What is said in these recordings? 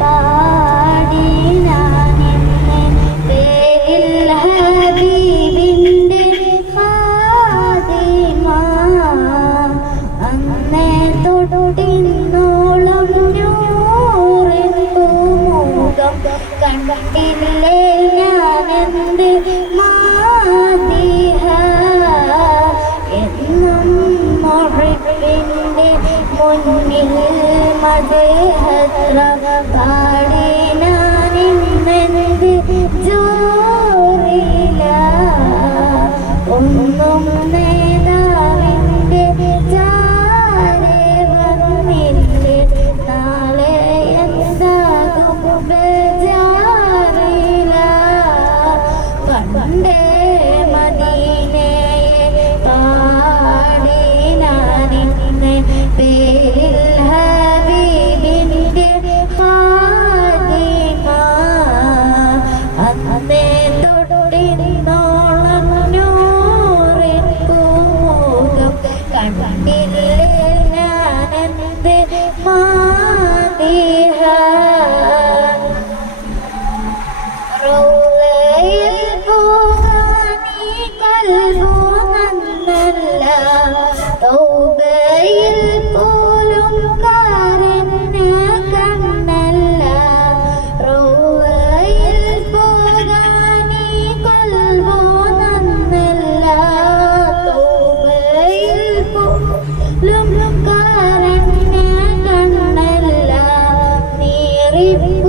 പാടി ഞാനിന്ന് പേരിൽ ഹബീബിന്റെ ഖാദിമ അന്നേ തൊട്ടിന്നോളം നൂറിൻ പൂമുഖം കണ്ടില്ലേ ഞാനെന്ത് മാതിഹ എന്നും മുഹിബ്ബിന്റെ മുന്നിൽ മദ്ഹത്ര പാടി ഞാനിന്നെന്ത് ജോറില ഒന്നും നേതാവിന്റെ ചാരെ വന്നില്ലേ നാളെ എന്താകും ബേജാറില പണ്ടേ മദീനയെ പാടി ഞാനിന്ന് പേരിൽ ഹബീബിന്റെ ഖാദിമ അന്നേ തൊട്ടിന്നോളം നൂറിൻ പൂമുഖം കണ്ടില്ലേ ഞാനെന്ത് മാതിഹ റൗളയിൽ പോകാനീ കൽബു നന്നല്ല തൗബയിൽ പോലും കാരുണ്യ കണ്ണല്ല റൗളയിൽ പോകാനീ കൽബു നന്നല്ല തൗബയിൽ പോലും കാരുണ്യ കണ്ണല്ല നീറിപ്പുകയും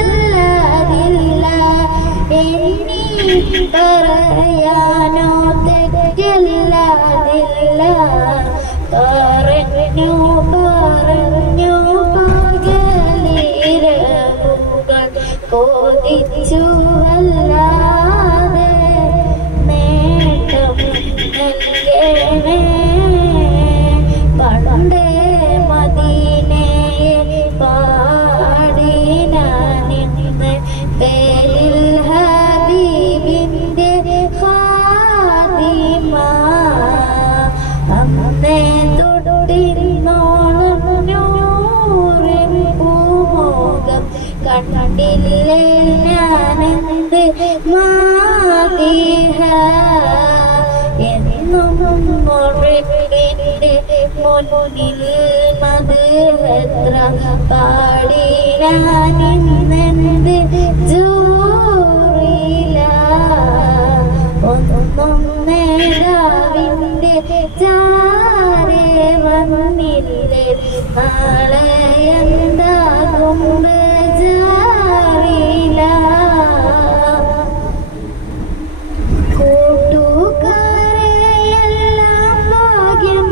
മനസ്സല്ലാതില്ല എന്നീ പറയാനോ തെറ്റല്ലാതില്ല പറഞ്ഞു പറഞ്ഞു പകലിരവുകൾ കൊതിച്ചു അല്ലാതെ നേട്ടം നൽകണേ പണ്ടേ മദീനയെ പാടി ഞാനിന്ന് പേരിൽ ഹബീബിന്റെ ഖാദിമ അന്നേ തൊട്ടിന്നോളം നൂറിൻ പൂമുഖം കണ്ടില്ലേ ഞാനെന്ത് മാതിഹ എന്നും മുഹിബ്ബിന്റെ മുന്നിൽ മദ്ഹത്ര പാടി ഞാനിന്നെന്ത് ജോറില ഒന്നും നേതാവിന്റെ ചാരെ വന്നില്ലേ നാളെ എന്താകും ബേജാറില കൂട്ടുകാരെയെല്ലാം ഭാഗ്യം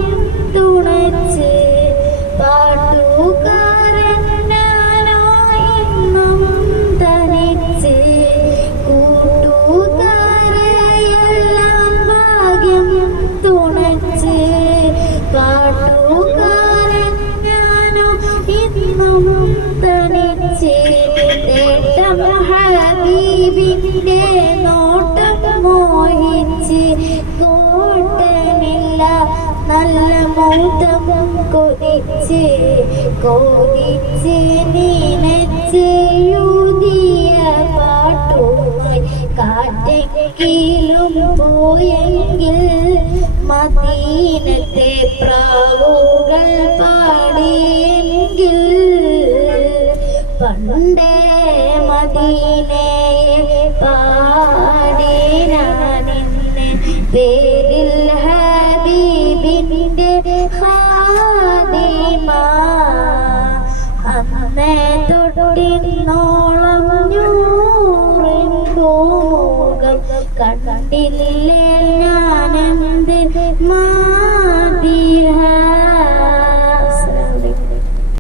തുണച്ച് പാട്ടുകാരൻ ഞാനോ ഇന്നും തനിച്ച് കൂട്ടുകാരെയെല്ലാം ഭാഗ്യം തുണച്ച് പാട്ടുകാരൻ ഞാനോ ഇന്നും തനിച്ച് നേട്ടം ഹബീബിന്റെ നോട്ടം മോഹിച്ച് കോട്ടനില്ല നല്ല മൂത്തം കൊതിച്ച് കൊതിച്ച് നീനച്ചെഴുതിയ പാട്ടുമായി കാറ്റെങ്കിലും പോയെങ്കിൽ മദീനത്തെ പ്രാവുകൾ പാടിയെങ്കിൽ പണ്ടേ മദീനയെ പാടി ഞാനിന്ന് പേരിൽ ഹബീബിന്റെ ഖാദിമ അന്നേ തൊട്ടിന്നോളം നൂറിൻ പൂമുഖം കണ്ടില്ലേ ഞാനെന്ത് മാതിഹ